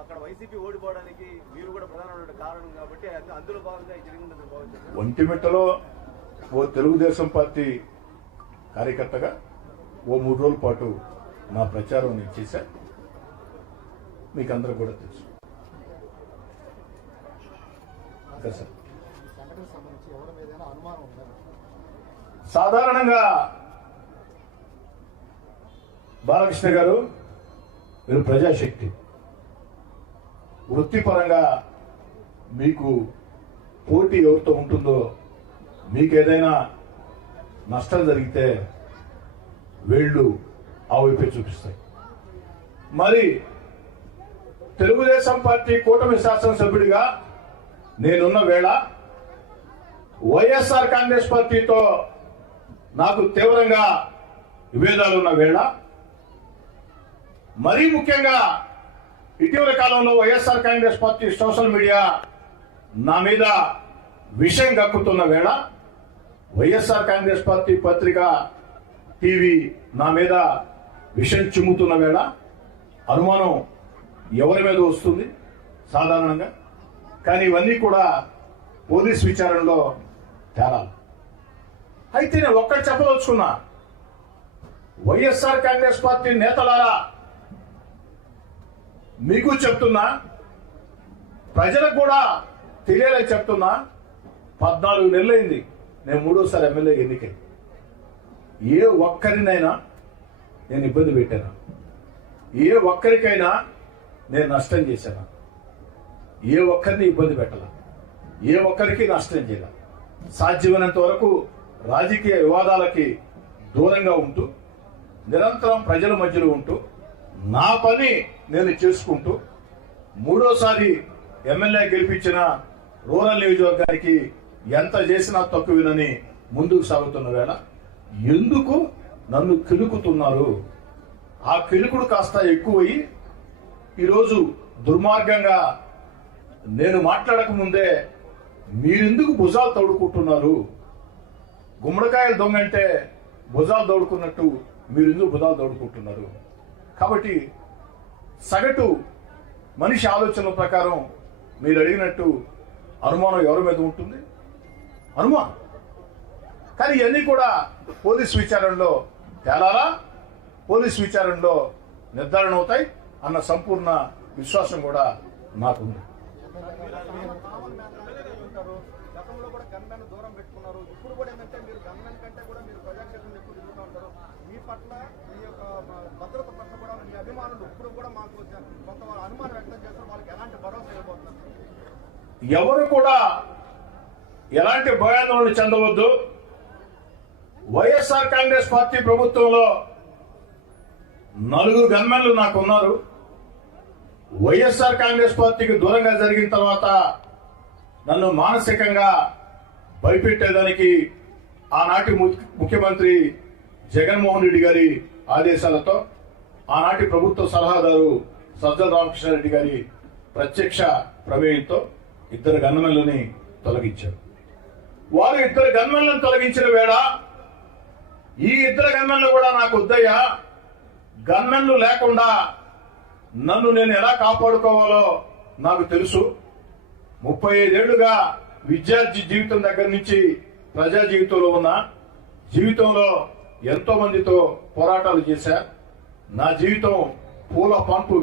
అక్కడ వైసీపీ ఓడిపోవడానికి మీరు కూడా ప్రధానమైన కారణం కాబట్టి అందులో భాగంగా జరిగిందని భావించారు. ఒంటిమిట్టలో ఓ తెలుగుదేశం పార్టీ కార్యకర్తగా ఓ 3 రోజుల పాటు నా ప్రచారం నేను చేశా. మీకు అందరూ కూడా తెలుసు. సాధారణంగా బాలకృష్ణ గారు మీరు ప్రజాశక్తి వృత్తిపరంగా మీకు పోటీ ఎవరితో ఉంటుందో మీకు ఏదైనా నష్టం జరిగితే వేళ్ళు ఆ వైపే చూపిస్తాయి. మరి తెలుగుదేశం పార్టీ కూటమి శాసనసభ్యుడిగా నేనున్న వేళ వైఎస్ఆర్ కాంగ్రెస్ పార్టీతో నాకు తీవ్రంగా విభేదాలు ఉన్న వేళ, మరీ ముఖ్యంగా ఇటీవల కాలంలో YSR Congress party social media నా మీద విషయం కక్కుతున్న వేళ, వైఎస్ఆర్ కాంగ్రెస్ పార్టీ పత్రిక టీవీ నా మీద విషయం చిమ్ముతున్న వేళ అనుమానం ఎవరి మీద వస్తుంది సాధారణంగా. కానీ ఇవన్నీ కూడా పోలీస్ విచారణలో తేలాలి. అయితే నేను ఒక్కటి చెప్పదలుచుకున్నా, వైఎస్ఆర్ కాంగ్రెస్ పార్టీ నేతలారా మీకు చెప్తున్నా, ప్రజలకు కూడా తెలియాలని చెప్తున్నా, 14 నెలలైంది నేను 3వ సారి ఎమ్మెల్యే ఎన్నికై. ఏ ఒక్కరినైనా నేను ఇబ్బంది పెట్టాను, ఏ ఒక్కరికైనా నేను నష్టం చేశాను, ఏ ఒక్కరిని ఇబ్బంది పెట్టాల, ఏ ఒక్కరికి నష్టం చేయాల. సాధ్యమైనంత వరకు రాజకీయ వివాదాలకి దూరంగా ఉంటూ నిరంతరం ప్రజల మధ్యలో ఉంటూ నా పని నేను చేసుకుంటూ 3వసారి ఎమ్మెల్యే గెలిపించిన రూరల్ నియోజకవర్గానికి ఎంత చేసినా తక్కువేనని ముందుకు సాగుతున్న వేళ ఎందుకు నన్ను కిలుకుతున్నారు? ఆ కిలుకుడు కాస్త ఎక్కువయ్యి ఈరోజు దుర్మార్గంగా నేను మాట్లాడక ముందే మీరెందుకు భుజాలు తోడుకుంటున్నారు? గుమ్మడికాయలు దొంగ అంటే భుజాలు తోడుకున్నట్టు మీరెందుకు భుజాలు తోడుకుంటున్నారు? కాబట్టి సగటు మనిషి ఆలోచనల ప్రకారం మీరు అడిగినట్టు అనుమానం ఎవరి మీద ఉంటుంది? అనుమానం. కానీ ఇవన్నీ కూడా పోలీస్ విచారణలో తేలాలా, పోలీస్ విచారణలో నిర్ధారణ అవుతాయి అన్న సంపూర్ణ విశ్వాసం కూడా నాకుంది. గతంలో కూడా గన్మెన్ దూరం పెట్టుకున్నారు. ఇప్పుడు కూడా ఏంటంటే మీరు గన్మెన్ కంటే కూడా మీరు ప్రజాక్షేత్రంలో ఎక్కువ తిరుగుతూ ఉంటారు. మీ పట్ల మీ యొక్క భద్రత పట్ల కూడా మీ అభిమానులు ఇప్పుడు కూడా మాకు కొంత అనుమానం వ్యక్తం చేస్తారు. వాళ్ళకి ఎలాంటి భరోసా ఇవ్వబోతున్నారు? ఎవరు కూడా ఎలాంటి భయాందోళన చెందవద్దు. వైఎస్ఆర్ కాంగ్రెస్ పార్టీ ప్రభుత్వంలో 4 గన్మెన్లు నాకున్నారు. వైఎస్ఆర్ కాంగ్రెస్ పార్టీకి దూరంగా జరిగిన తర్వాత నన్ను మానసికంగా భయపెట్టేదానికి ఆనాటి ముఖ్యమంత్రి జగన్మోహన్ రెడ్డి గారి ఆదేశాలతో ఆనాటి ప్రభుత్వ సలహాదారు సజ్జల రామకృష్ణారెడ్డి గారి ప్రత్యక్ష ప్రమేయంతో 2 గన్మెన్లని తొలగించారు. వారు 2 గన్మెన్లను తొలగించిన వేళ ఈ 2 గన్మెన్లు కూడా నాకు వద్దయ్యా, గన్మెన్లు లేకుండా నన్ను నేను ఎలా కాపాడుకోవాలో నాకు తెలుసు. 35 ఏళ్లుగా విద్యార్థి జీవితం దగ్గర నుంచి ప్రజా జీవితంలో ఉన్న జీవితంలో ఎంతో మందితో పోరాటాలు చేశా. నా జీవితం పూల పంపు